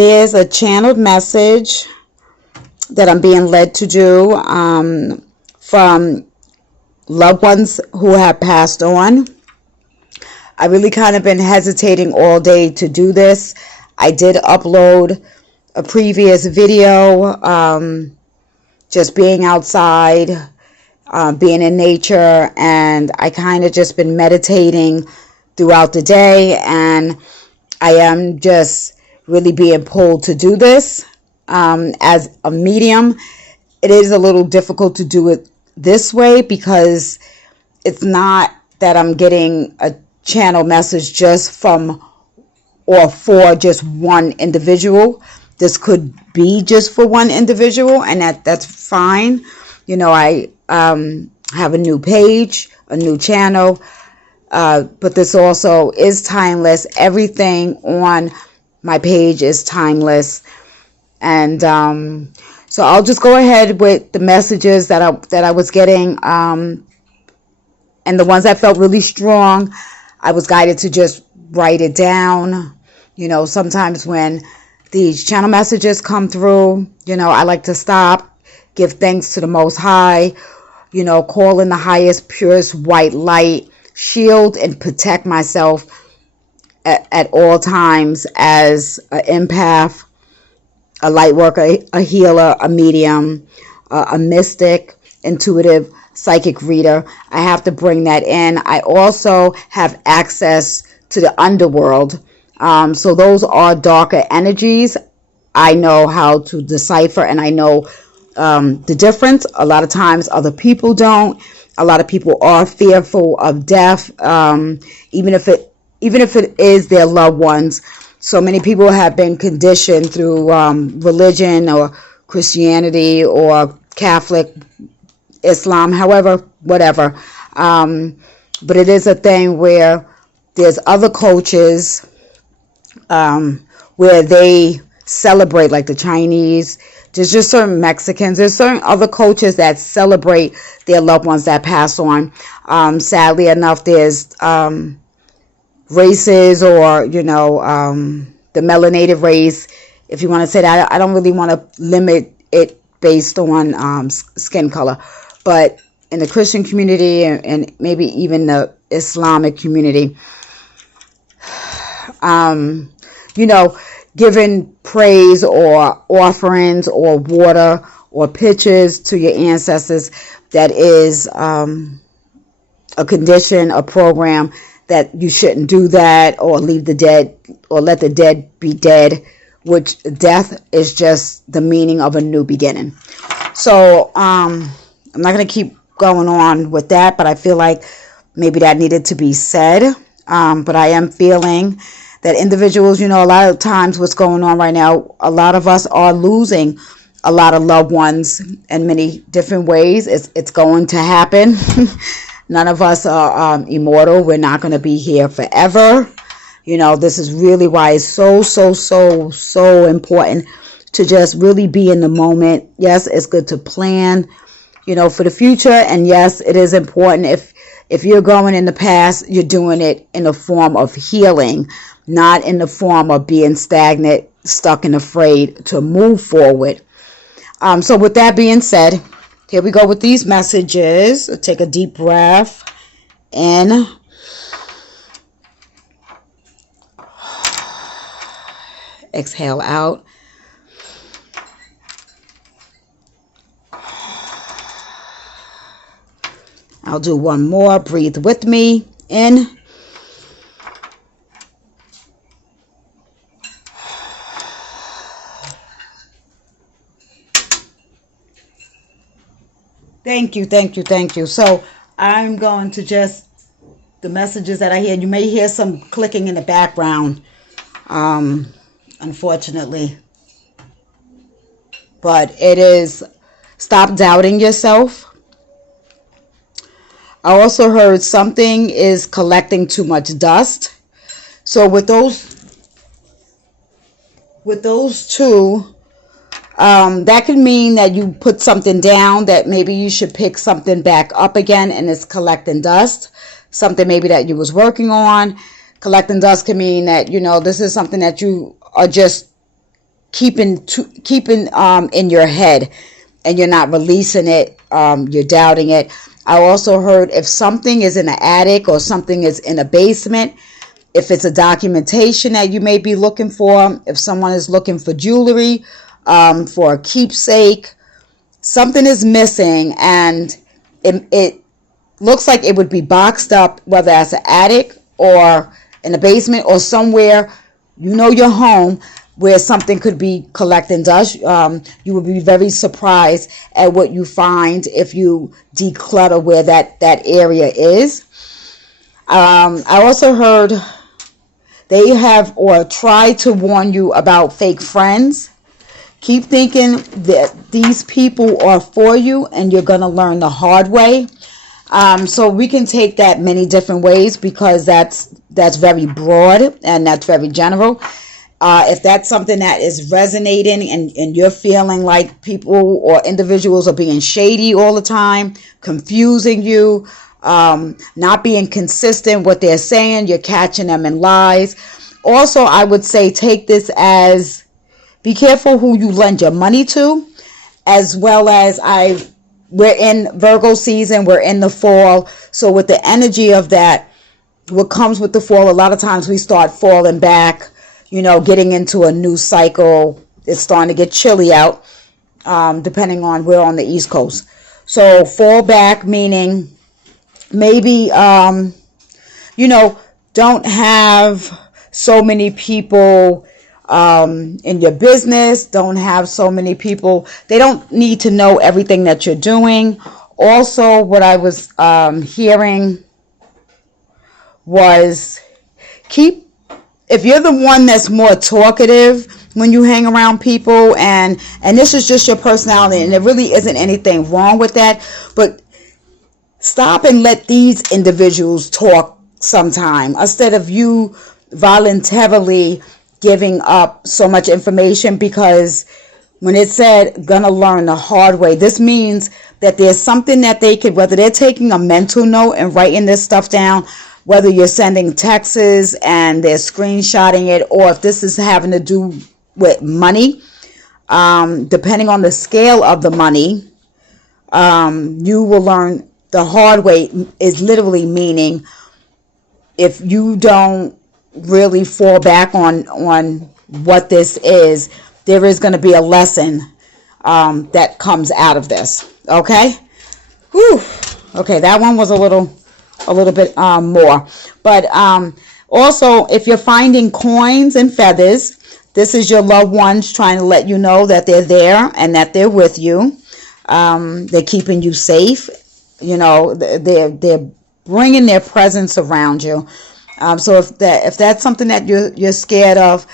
There's a channeled message that I'm being led to do from loved ones who have passed on. I really kind of been hesitating all day to do this. I did upload a previous video, just being outside, being in nature, and I kind of just been meditating throughout the day, and I am just really being pulled to do this. As a medium, it is a little difficult to do it this way because it's not that I'm getting a channel message just from or for just one individual. This could be just for one individual, and that's fine. You know, I have a new page, a new channel, but this also is timeless. Everything on my page is timeless. And so I'll just go ahead with the messages that I was getting, and the ones that felt really strong, I was guided to just write it down. You know, sometimes when these channel messages come through, you know, I like to stop, give thanks to the Most High, you know, call in the highest, purest white light, shield and protect myself at all times as an empath, a light worker, a healer, a medium, a mystic, intuitive, psychic reader. I have to bring that in. I also have access to the underworld. So those are darker energies. I know how to decipher, and I know the difference. A lot of times other people don't. A lot of people are fearful of death, even if it is their loved ones. So many people have been conditioned through religion or Christianity or Catholic, Islam, however, whatever. But it is a thing where there's other cultures where they celebrate, like the Chinese. There's just certain Mexicans. There's certain other cultures that celebrate their loved ones that pass on. Sadly enough, there's races, or, you know, the melanated race, if you want to say that. I don't really want to limit it based on skin color, but in the Christian community and maybe even the Islamic community, you know, giving praise or offerings or water or pictures to your ancestors, that is a condition, a program that you shouldn't do that, or leave the dead, or let the dead be dead, which death is just the meaning of a new beginning. So I'm not going to keep going on with that, but I feel like maybe that needed to be said. But I am feeling that individuals, you know, a lot of times what's going on right now, a lot of us are losing a lot of loved ones in many different ways. It's going to happen. None of us are immortal. We're not going to be here forever. You know, this is really why it's so important to just really be in the moment. Yes, it's good to plan, you know, for the future. And yes, it is important. If you're going in the past, you're doing it in the form of healing, not in the form of being stagnant, stuck and afraid to move forward. So with that being said, here we go with these messages. Take a deep breath in. Exhale out. I'll do one more. Breathe with me. In. Thank you. So I'm going to just, the messages that I hear, you may hear some clicking in the background, unfortunately. But it is, stop doubting yourself. I also heard something is collecting too much dust. So with those two, that could mean that you put something down that maybe you should pick something back up again, and it's collecting dust. Something maybe that you was working on. Collecting dust can mean that, you know, this is something that you are just keeping in your head, and you're not releasing it. You're doubting it. I also heard if something is in an attic or something is in a basement, if it's a documentation that you may be looking for, if someone is looking for jewelry, for a keepsake, something is missing, and it looks like it would be boxed up, whether that's an attic or in a basement or somewhere, your home, where something could be collecting dust. You would be very surprised at what you find if you declutter where that area is. I also heard they have or try to warn you about fake friends. Keep thinking that these people are for you, and you're going to learn the hard way. So we can take that many different ways, because that's very broad and that's very general. If that's something that is resonating, and you're feeling like people or individuals are being shady all the time, confusing you, not being consistent what they're saying, you're catching them in lies. Also, I would say take this as, be careful who you lend your money to, as well as we're in Virgo season, we're in the fall. So with the energy of that, what comes with the fall, a lot of times we start falling back, getting into a new cycle. It's starting to get chilly out, depending on, we're on the East Coast. So fall back, meaning maybe, don't have so many people in your business. Don't have so many people. They don't need to know everything that you're doing. Also, what I was hearing was, if you're the one that's more talkative when you hang around people, and this is just your personality, and there really isn't anything wrong with that, but stop and let these individuals talk sometime, instead of you voluntarily giving up so much information. Because when it said gonna learn the hard way, this means that there's something that they could, whether they're taking a mental note and writing this stuff down, whether you're sending texts and they're screenshotting it, or if this is having to do with money, depending on the scale of the money, you will learn the hard way. Is literally meaning, if you don't really fall back on what this is, there is going to be a lesson that comes out of this. Okay. Whew. Okay, that one was a little bit more. But also, if you're finding coins and feathers, this is your loved ones trying to let you know that they're there and that they're with you. They're keeping you safe. They're bringing their presence around you. So if that's something that you're scared of,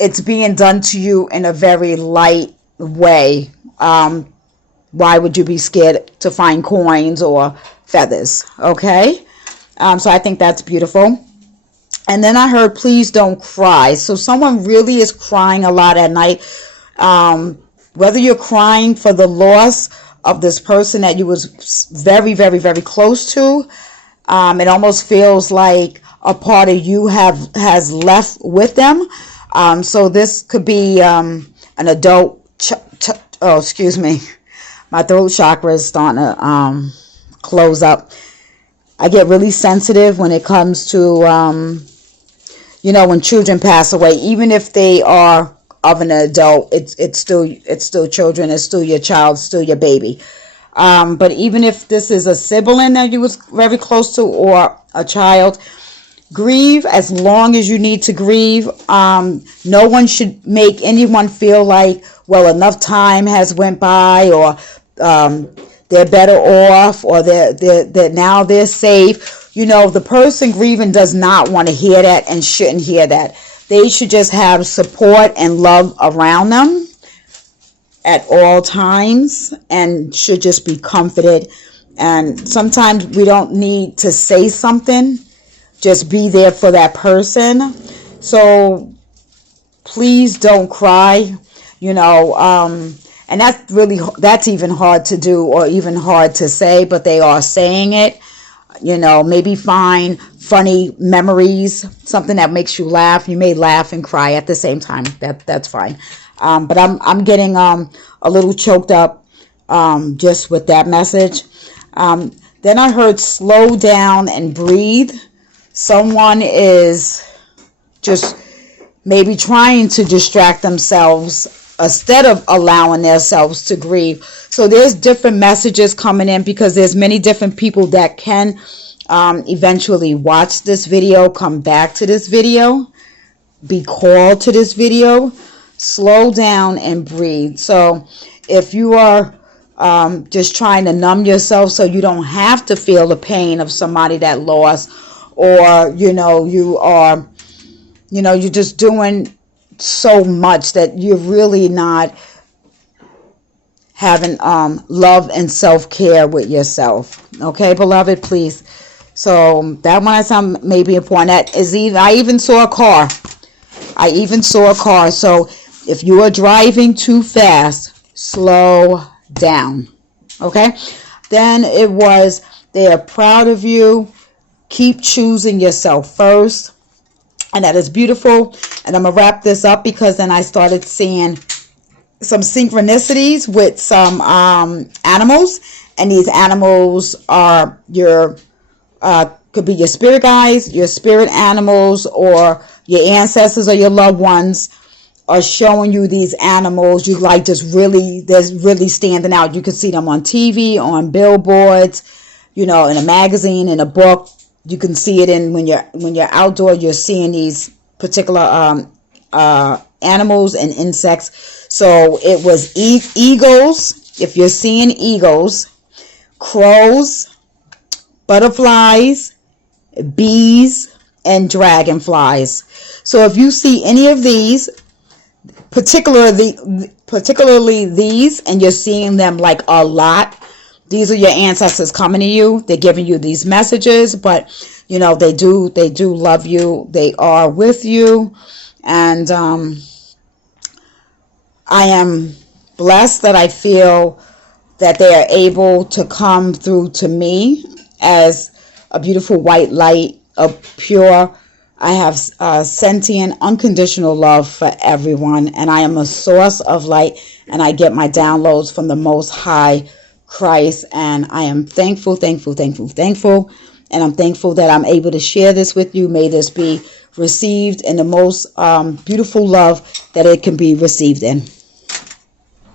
it's being done to you in a very light way. Why would you be scared to find coins or feathers? Okay. So I think that's beautiful. And then I heard, please don't cry. So someone really is crying a lot at night. Whether you're crying for the loss of this person that you was very, very, very close to, it almost feels like a part of you has left with them. So this could be an adult. Excuse me. My throat chakra is starting to close up. I get really sensitive when it comes to, when children pass away. Even if they are of an adult, it's still children. It's still your child, still your baby. But even if this is a sibling that you was very close to, or a child, grieve as long as you need to grieve. No one should make anyone feel like, well, enough time has went by, or they're better off, or they're now they're safe. The person grieving does not want to hear that and shouldn't hear that. They should just have support and love around them at all times, and should just be comforted. And sometimes we don't need to say something, just be there for that person. So please don't cry, and that's even hard to do, or even hard to say, but they are saying it. Maybe find funny memories, something that makes you laugh. You may laugh and cry at the same time. That's fine. But I'm getting a little choked up just with that message. Then I heard slow down and breathe. Someone is just maybe trying to distract themselves instead of allowing themselves to grieve. So there's different messages coming in, because there's many different people that can eventually watch this video, come back to this video, be called to this video. Slow down and breathe. So if you are just trying to numb yourself so you don't have to feel the pain of somebody that lost, or you're just doing so much that you're really not having love and self-care with yourself. Okay, beloved, please. So that one I sound maybe important. That is I even saw a car. So if you are driving too fast, slow down. Okay? Then it was, they are proud of you. Keep choosing yourself first. And that is beautiful. And I'm going to wrap this up, because then I started seeing some synchronicities with some animals. And these animals are could be your spirit guides, your spirit animals, or your ancestors or your loved ones are showing you these animals. You like that's really standing out. You can see them on TV, on billboards, in a magazine, in a book. You can see it when you're outdoor. You're seeing these particular animals and insects. So it was eagles. If you're seeing eagles, crows, butterflies, bees, and dragonflies. So if you see any of these, particularly these, and you're seeing them like a lot, these are your ancestors coming to you. They're giving you these messages, but they do love you. They are with you, and I am blessed that I feel that they are able to come through to me as a beautiful white light, a pure. I have sentient, unconditional love for everyone, and I am a source of light, and I get my downloads from the Most High Christ, and I am thankful, and I'm thankful that I'm able to share this with you. May this be received in the most beautiful love that it can be received in.